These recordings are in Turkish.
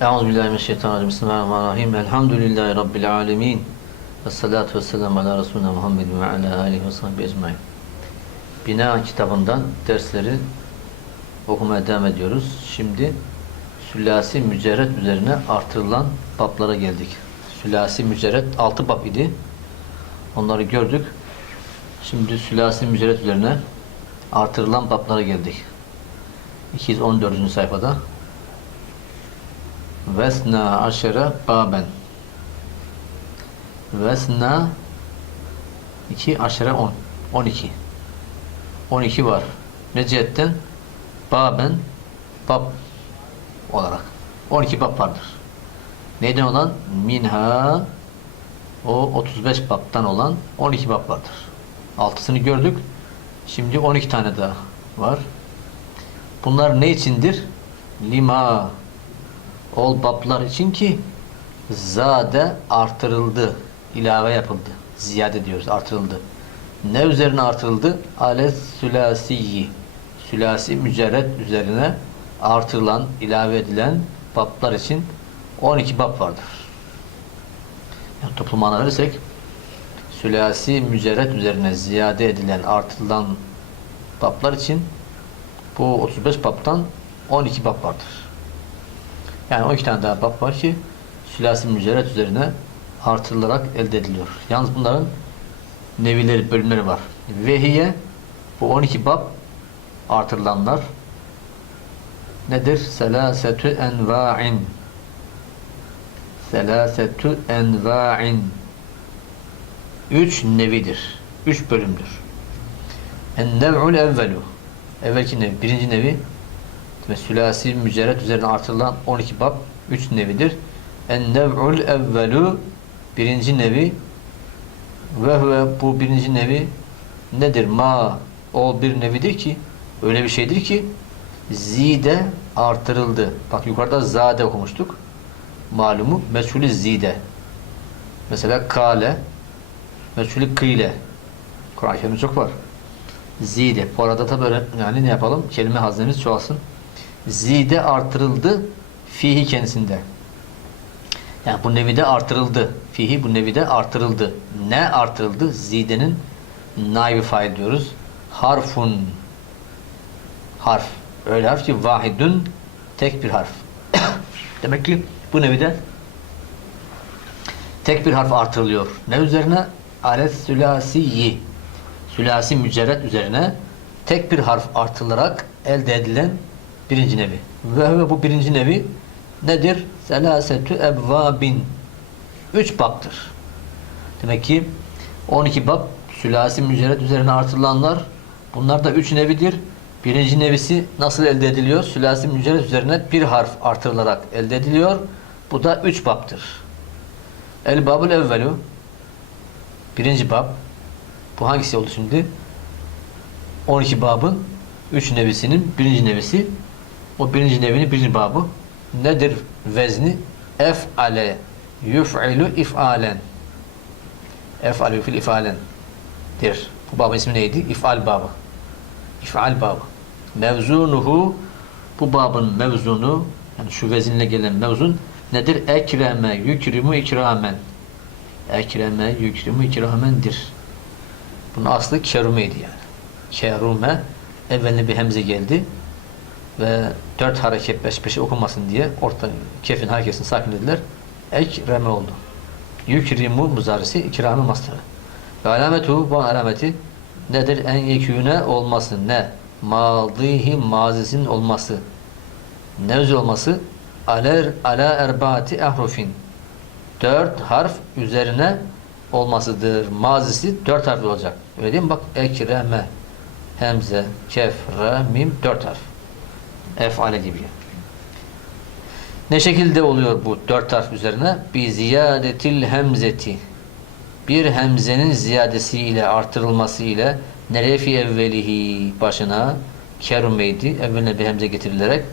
Euzubillahimineşşeytanirracim. Bismillahirrahmanirrahim. Elhamdülillahi Rabbil alemin. Ve salatu ve selamu ala Resulüne Muhammedin ve ala alihi ve sahbihi ecmain. Bina kitabından dersleri okumaya devam ediyoruz. Şimdi sülasi mücerret üzerine artırılan bablara geldik. Sülasi mücerret 6 bab idi. Onları gördük. Şimdi sülasi mücerret üzerine artırılan bablara geldik. 214. sayfada Vesna aşere baben Vesna 2 aşere 10 12 12 var. Ne cihetten? Baben bab olarak. 12 bab vardır. Neyden olan? Minha o 35 babtan olan 12 bab vardır. Altısını gördük. Şimdi 12 tane daha var. Bunlar ne içindir? Lima ol bablar için ki zade artırıldı, ilave yapıldı. Ziyade diyoruz, artırıldı. Ne üzerine artırıldı? Alet sülasiyi. Sülasi mücerret üzerine artırılan, ilave edilen bablar için 12 bab vardır. Yani toplu mana verirsek sülasi mücerret üzerine ziyade edilen, artırılan bablar için bu 35 babtan 12 bab vardır. Yani 12 tane daha bab var ki sülasi mücerret üzerine artırılarak elde ediliyor. Yalnız bunların nevileri, bölümleri var. Vehiye bu 12 bab artırılanlar nedir? Selasetü enva'in Selasetü enva'in Üç nevidir. Üç bölümdür. En-nev'ul evvelu Evvelki nevi, birinci nevi ve sülasi mücerret üzerine artırılan 12 bab 3 nevidir. En-nev'ul evvelu birinci nevi ve huve bu birinci nevi nedir? Ma o bir nevidir ki öyle bir şeydir ki zide artırıldı. Bak yukarıda zade okumuştuk. Malumu meçhulü zide. Mesela kale meçhulü kıyle. Kur'an-ı çok var. Zide. Bu arada da böyle yani ne yapalım? Kelime haznemiz çoğalsın. Zide artırıldı fihi kendisinde. Yani bu nevide artırıldı. Fihi bu nevide artırıldı. Ne artırıldı? Zidenin naibi fail diyoruz. Harfun harf. Öyle harf ki vahidun tek bir harf. Demek ki bu nevide tek bir harf artırılıyor. Ne üzerine? Alet sülasiyi. Sülasi mücerret üzerine tek bir harf artılarak elde edilen birinci nevi. Ve bu birinci nevi nedir? Selasetü ebvabin. Üç babdır. Demek ki 12 bab sülasi mücerret üzerine artırılanlar bunlar da üç nevidir. Birinci nevisi nasıl elde ediliyor? Sülasi mücerret üzerine bir harf artırılarak elde ediliyor. Bu da üç babdır. El babul evvelu birinci bab bu hangisi oldu şimdi? 12 babın 3 nevisinin birinci nevisi. O birinci nevinin birinci babı nedir vezni? Ef'ale yuf'ilu if'alen Ef'ale yuf'il if'alen dir. Bu babın ismi neydi? İf'al babı. İf'al babı. Mevzunuhu bu babın mevzunu yani şu vezinle gelen mevzun nedir? Ekreme yükrimu ikramen. Ekreme yükrimu ikramendir. Bunun aslı kerumeydi yani. Kerume evveline bir hemze geldi ve dört hareket peş peşe okunmasın diye orta kefin hareketini sakinlediler. Ekreme oldu. Yükrimu muzarisi ikrami mastarı. Ve alametu bu alameti nedir? En yekûne olması ne? Madihi mazisinin olması. Nevz olması aler ala erbaati ehrufin. Dört harf üzerine olmasıdır. Mazisi dört harfli olacak. Öyle değil mi? Bak ekreme, hemze, kef, re, mim dört harf. Efale gibi. Ne şekilde oluyor bu dört harf üzerine? Bi ziyadetil hemzeti. Bir hemzenin ziyadesiyle, artırılması ile nereye fi evvelihi başına kerumeydi. Evveline bir hemze getirilerek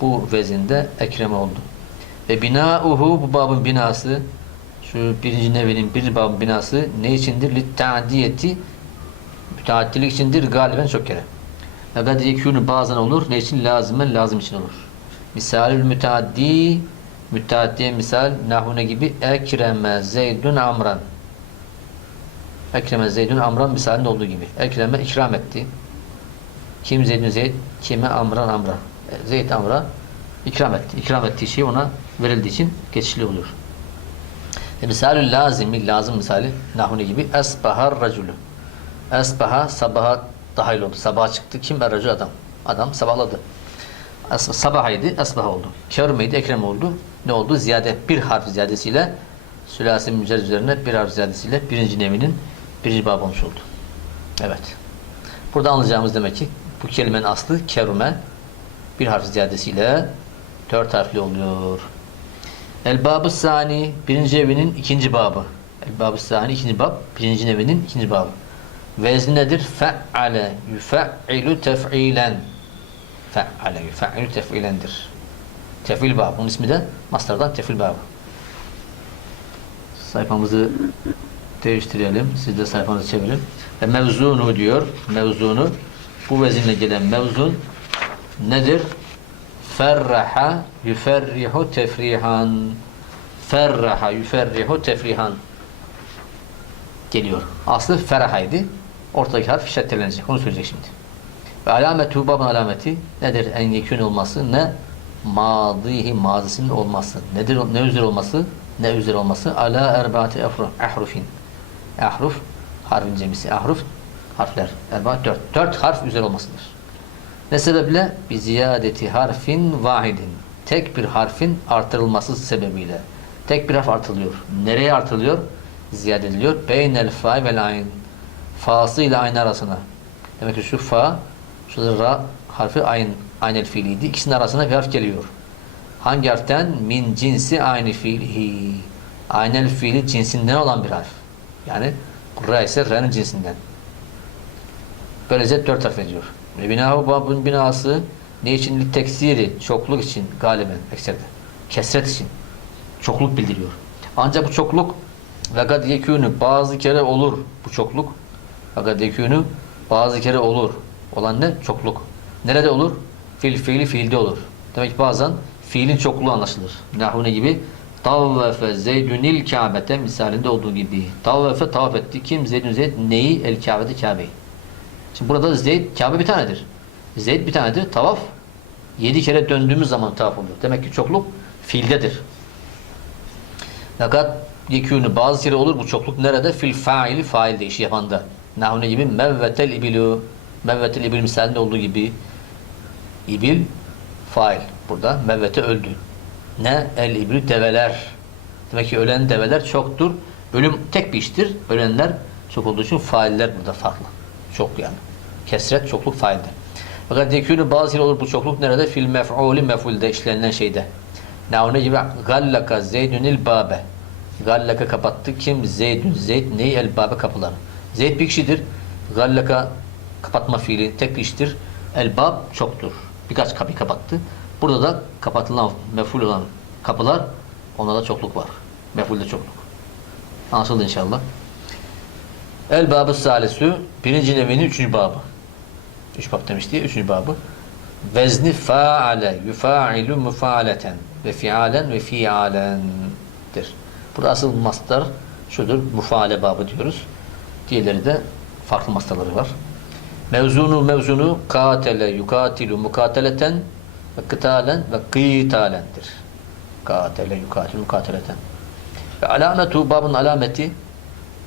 bu vezinde ekreme oldu. Ve binauhu bu babın binası şu birinci nevinin bir babın binası ne içindir? Litta'diyeti müteaddilik içindir galiben çok kere. Kad yekûnü bazen olur. Ne için? Lazımen lazım için olur. Misalül müteaddi Müteaddiye misal nahune gibi ekreme zeydun amran. Ekreme zeydun amran misalinde olduğu gibi. Ekreme ikram etti. Kim zeydun zeyd, kime amran amran. E, Zeyd amra ikram etti. İkram ettiği şey ona verildiği için geçişli oluyor. E, misalü lazimi, lazım misali nahune gibi esbahar raculu. Esbaha sabaha dahil oldu. Sabaha çıktı. Kim? Erracul adam. Adam sabahladı. Es sabahaydı, esbah oldu. Kermeydi, ekrem oldu. Ne oldu? Ziyade bir harf ziyadesiyle sülasi mücerred üzerine bir harf ziyadesiyle birinci nevinin birinci bab olmuş oldu. Evet. Burada anlayacağımız demek ki bu kelimenin aslı kerume bir harf ziyadesiyle dört harfli oluyor. El babı sani birinci evinin ikinci babı. El babı sani ikinci bab birinci evinin ikinci babı. Vezni nedir? Fe'ale yufe'ilu tef'ilen. Fe'ale yufe'ilu tef'ilendir. Tef'il babı. Bunun ismi de mastardan tef'il babı. Sayfamızı değiştirelim. Siz de sayfanızı çevirin. Ve mevzunu diyor. Mevzunu. Bu vezinle gelen mevzun nedir? Ferraha yuferrihu tefrihan. Ferraha yuferrihu tefrihan geliyor. Aslı ferahaydı. Ortadaki harf şeddelenecek. Onu söyleyecek şimdi. Ve alametu babın alameti nedir? En yekün olması ne? Madihi mazisinin olması. Nedir? Ne üzere olması? Ne üzere olması? Ala erbaati ahrufin. Ahruf harfin cemisi. Ahruf harfler. Erbaat dört. Dört harf üzere olmasıdır. Ne sebeple? Bir ziyadeti harfin vahidin. Tek bir harfin artırılması sebebiyle. Tek bir harf artılıyor. Nereye artılıyor? Ziyade ediliyor. Beynel fa vel ayn. Fası ile ayn arasına. Demek ki şu fa, şu ra harfi ayn, aynel fiiliydi. İkisinin arasına bir harf geliyor. Hangi harften? Min cinsi aynı fiilihi. Aynel fiili cinsinden olan bir harf. Yani ra ise ra'nın cinsinden. Böylece dört harf ediyor. Binahu babun binası ne için? Teksiri, çokluk için galiben, ekserde. Kesret için. Çokluk bildiriyor. Ancak bu çokluk ve kad bazı kere olur bu çokluk. Kad yekûnü bazı kere olur. Olan ne? Çokluk. Nerede olur? Fiil fiili fiilde olur. Demek ki bazen fiilin çokluğu anlaşılır. Nahune gibi Tavvefe zeydünil kâbete misalinde olduğu gibi. Tavvefe tavaf etti. Kim? Zeydün Zeyd neyi? El kâbete kâbeyi. Şimdi burada Zeyd, Kabe bir tanedir. Zeyd bir tanedir. Tavaf yedi kere döndüğümüz zaman tavaf oluyor. Demek ki çokluk fiildedir. Fakat yekûnü bazı kere olur bu çokluk nerede? Fil faili failde işi yapanda. Nahune gibi mevvetel ibilu mevvetel ibil misalinde olduğu gibi ibil fail. Burada mevvete öldü. Ne? El ibilü develer. Demek ki ölen develer çoktur. Ölüm tek bir iştir. Ölenler çok olduğu için failler burada farklı. Çok yani. Kesret çokluk failde. Fakat yekûnü bazı olur bu çokluk nerede? Fil mef'ulü mef'ulde işlenilen şeyde. Nahune gibi gallaka zeydünil babe. Gallaka kapattı. Kim? Zeydün. Zeyd neyi? El babe kapıları. Zeyd bir kişidir. Gallaka kapatma fiili tek bir iştir. El bab çoktur. Birkaç kapıyı kapattı. Burada da kapatılan, meful olan kapılar onda da çokluk var. Mefulde çokluk. Anlaşıldı inşallah. El babı salisu birinci nevinin üçüncü babı. Üç bab demiş diye üçüncü babı. Vezni faale yufailu mufaaleten ve fialen ve fialendir. Burada asıl mastar şudur. Mufaale babı diyoruz. Diğerleri de farklı mastarları var. Mevzunu mevzunu katele yukatilu mukateleten ve kıtalen ve kıtalendir. Katele yukatilu mukateleten. Ve alametu babın alameti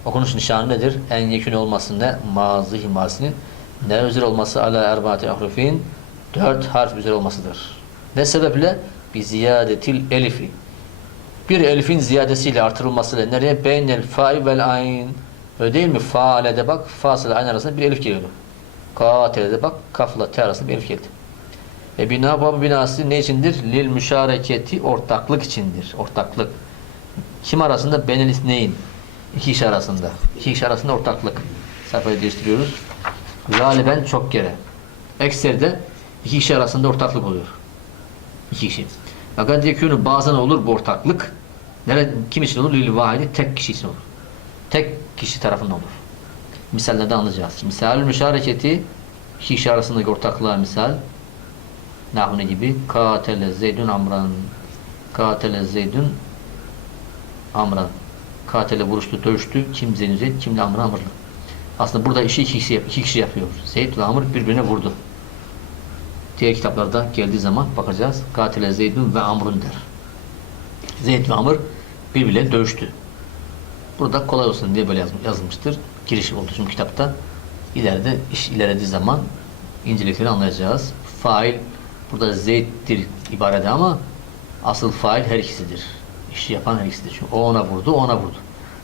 okunuş nişanı nedir? En yekün olması ne? Mazı himasinin ne üzere olması ala erbaati ahrufin dört harf üzere olmasıdır. Ne sebeple? Bi ziyadetil elifi. Bir elifin ziyadesiyle artırılmasıyla nereye? Beynel fa'i vel ayn. Öyle değil mi? Faale'de bak, fasıl ayn arasında bir elif geliyor. Katele'de bak, kafla t arasında bir elif geldi. E bina bab binası ne içindir? Lil müşareketi ortaklık içindir. Ortaklık. Kim arasında? Benel isneyn. İki kişi arasında. İki kişi arasında ortaklık. Sayfayı değiştiriyoruz. Galiben çok kere. Ekserde iki kişi arasında ortaklık oluyor. İki kişi. Fakat yekûnü bazen olur bu ortaklık. Nere, kim için olur? Lil vahidi tek kişi için olur. Tek kişi tarafından olur. Misallerde anlayacağız. Misal müşareketi iki kişi arasındaki ortaklığa misal Nahune gibi katele zeydun amran Katele Zeydün Amran. Katele vuruştu, dövüştü. Kim Zeydün Zeyd, kimle Amr Amr'la. Aslında burada işi iki kişi, iki kişi yapıyor. Zeyd ve Amr birbirine vurdu. Diğer kitaplarda geldiği zaman bakacağız. Katile Zeydün ve Amr'un der. Zeyd ve Amr birbirleriyle dövüştü. Burada kolay olsun diye böyle yazılmıştır. Giriş oldu şimdi kitapta. İleride iş ilerlediği zaman incelikleri anlayacağız. Fail burada Zeyd'dir ibarede ama asıl fail her ikisidir. İşi yapan her ikisidir. Çünkü o ona vurdu, o ona vurdu.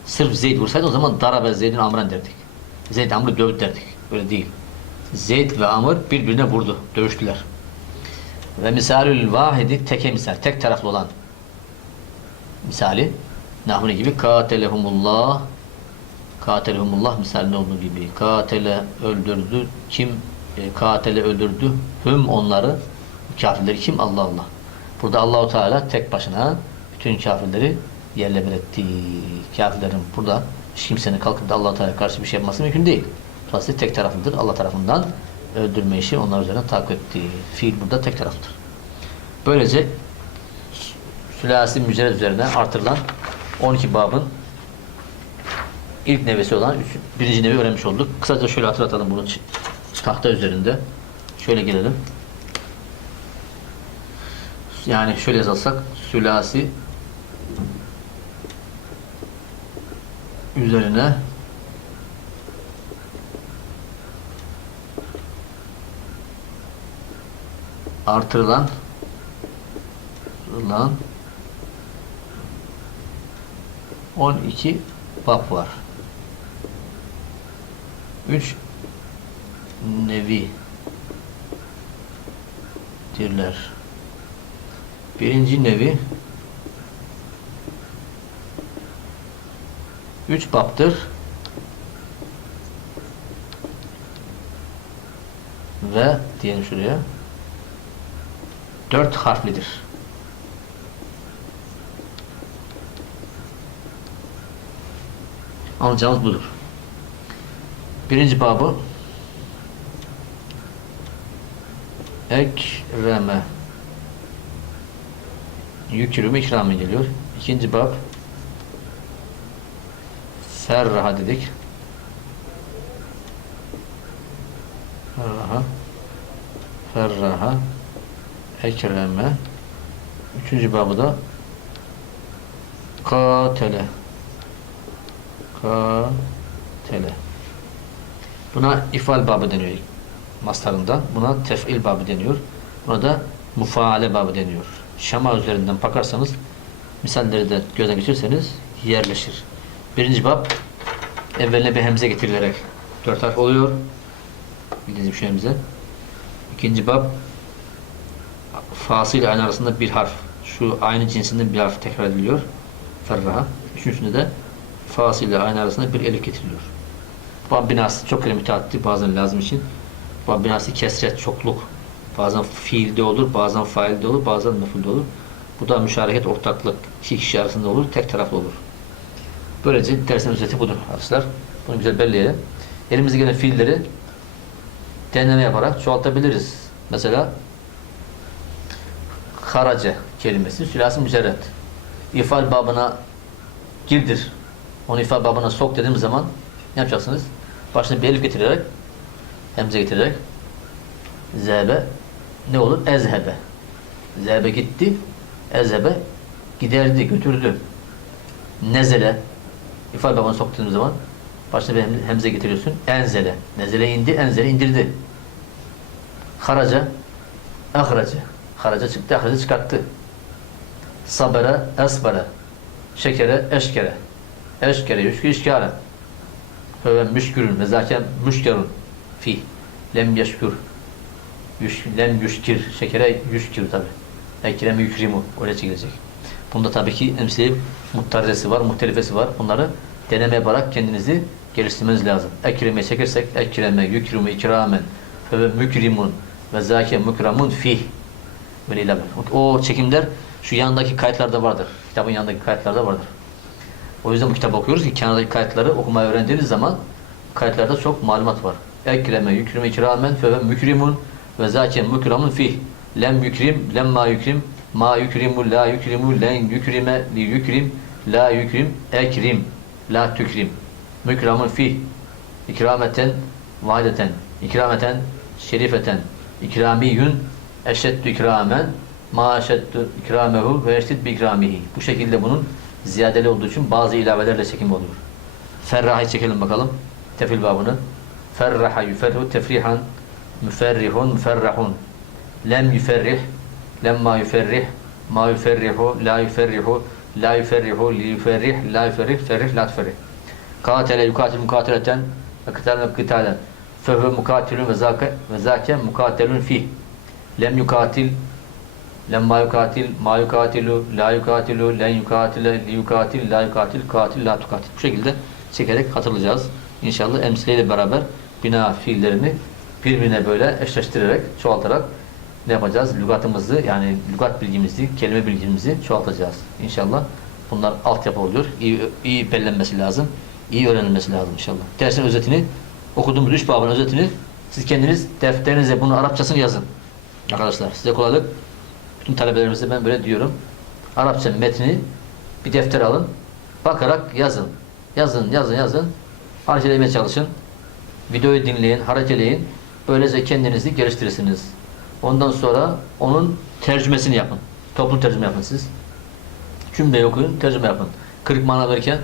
Sırf Zeyd vursaydı o zaman darabe Zeyd'in amren derdik. Zeyd Amr'ı dövdü derdik. Öyle değil. Zeyd ve Amr birbirine vurdu. Dövüştüler. Ve misalül vahidi teke misal. Tek taraflı olan misali Nahmuni gibi? Katelehumullah katelehumullah misalinde olduğu gibi. Katele öldürdü. Kim e, katele öldürdü? Hüm onları. Kafirleri kim? Allah Allah. Burada Allahu Teala tek başına bütün kafirleri yerle bir etti. Kafirlerin burada hiç kimsenin kalkıp da Allah Teala karşı bir şey yapması mümkün değil. Dolayısıyla tek taraflıdır. Allah tarafından öldürme işi onlar üzerine takip etti. Fiil burada tek taraflıdır. Böylece sülasi mücerred üzerine artırılan 12 babın ilk nevesi olan birinci nevi öğrenmiş olduk. Kısaca şöyle hatırlatalım bunu tahta üzerinde. Şöyle gelelim. Yani şöyle yazılsak sülasi üzerine artırılan artırılan 12 bab var. 3 nevi dirler. Birinci nevi 3 baptır. Ve diyelim şuraya 4 harflidir. Alacağımız budur. Birinci babı ekreme yükrümü ikramı geliyor. İkinci bab ferraha dedik. Ferraha ferraha ekreme Üçüncü babı da katele katele. Buna ifal babı deniyor mastarında. Buna tef'il babı deniyor. Buna da mufaale babı deniyor. Şama üzerinden bakarsanız misalleri de gözden geçirirseniz yerleşir. Birinci bab evveline bir hemze getirilerek dört harf oluyor. Bildiğiniz bir şeyimize. İkinci bab fasıl aynı arasında bir harf. Şu aynı cinsinden bir harf tekrar ediliyor. Ferraha. Üçüncüsünde de fasıl ile aynı arasında bir elif getiriliyor. Bab binası çok kere müteaddi bazen lazım için. Bab binası kesret, çokluk. Bazen fiilde olur, bazen failde olur, bazen mefulde olur. Bu da müşareket, ortaklık. iki kişi arasında olur, tek taraflı olur. Böylece dersin özeti budur arkadaşlar. Bunu güzel belleyelim. Elimizde gelen fiilleri deneme yaparak çoğaltabiliriz. Mesela harace kelimesi sülasi mücerret. İfal babına girdir. Onu ifal babına sok dediğimiz zaman ne yapacaksınız? Başına bir elif getirerek hemze getirerek zebe ne olur? Ezhebe. Zebe gitti. Ezhebe giderdi, götürdü. Nezele ifade babana soktuğun zaman başına bir hem- hemze getiriyorsun. Enzele. Nezele indi, enzele indirdi. Haraca ahraca. Haraca çıktı, ahraca çıkarttı. Sabere, esbere. Şekere, eşkere. Eşkere, yüşkü, işkare. Höve müşkürün ve zaten müşkerun. Fi. Lem yeşkür. Yüş, lem yüşkir. Şekere yüşkir tabi. Ekrem yükrimu. Öyle çekilecek. Bunda tabii ki emsili muttarizesi var, muhtelifesi var. Bunları deneme yaparak kendinizi geliştirmeniz lazım. Ekreme çekersek ekreme, yükrimu, ikramen ve mükrimun ve zâke mukramun fih ilaben. O çekimler şu yandaki kayıtlarda vardır. Kitabın yanındaki kayıtlarda vardır. O yüzden bu kitabı okuyoruz ki kenardaki kayıtları okumayı öğrendiğiniz zaman kayıtlarda çok malumat var. Ekreme, yükrime, ikramen fe mükrimun ve zâke mukramun fih. Lem yükrim, lemma yükrim, Ma yükrimu, la yükrimu, len yükrime, li yükrim, la yükrim, ekrim, la tükrim. Mükramun fih, ikrameten, vahideten, ikrameten, şerifeten, ikramiyün, eşeddü ikramen, ma eşeddü ikramehu ve bi ikramihi. Bu şekilde bunun ziyadeli olduğu için bazı ilavelerle çekim oluyor. Ferrah'ı çekelim bakalım. Tefil babını. Ferraha yuferrihu tefrihan müferrihun müferrahun. Lem yuferrih lemma yuferrih ma yuferrihu la yuferrihu la yuferrihu li yuferrih la yuferrih ferrih la tuferrih. Katele yukatil mukatileten ve kıtalen kıtalen. Fehve mukatilun ve zâke ve zâke mukatelun fih. Lem yukatil lemma yukatil ma yukatilu la yukatilu len yukatile yukatil la yukatil katil la tukatil. Bu şekilde çekerek hatırlayacağız. İnşallah emsileyle beraber bina fiillerini birbirine böyle eşleştirerek, çoğaltarak ne yapacağız? Lügatımızı yani lügat bilgimizi, kelime bilgimizi çoğaltacağız. İnşallah bunlar altyapı oluyor. İyi, iyi bellenmesi lazım. iyi öğrenilmesi lazım inşallah. Dersin özetini, okuduğumuz üç babın özetini siz kendiniz defterinize bunu Arapçasını yazın. Arkadaşlar size kolaylık. Bütün talebelerimize ben böyle diyorum. Arapça metni bir defter alın. Bakarak yazın. Yazın, yazın, yazın. Harcelemeye çalışın. Videoyu dinleyin, harekeleyin. Böylece kendinizi geliştirirsiniz. Ondan sonra onun tercümesini yapın. Toplu tercüme yapın siz. Cümleyi okuyun, tercüme yapın. Kırık mana verirken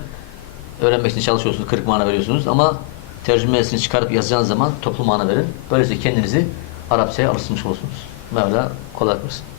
öğrenmek için çalışıyorsunuz, kırık mana veriyorsunuz ama tercümesini çıkarıp yazacağınız zaman toplu mana verin. Böylece kendinizi Arapçaya alıştırmış olursunuz. Mevla kolay versin.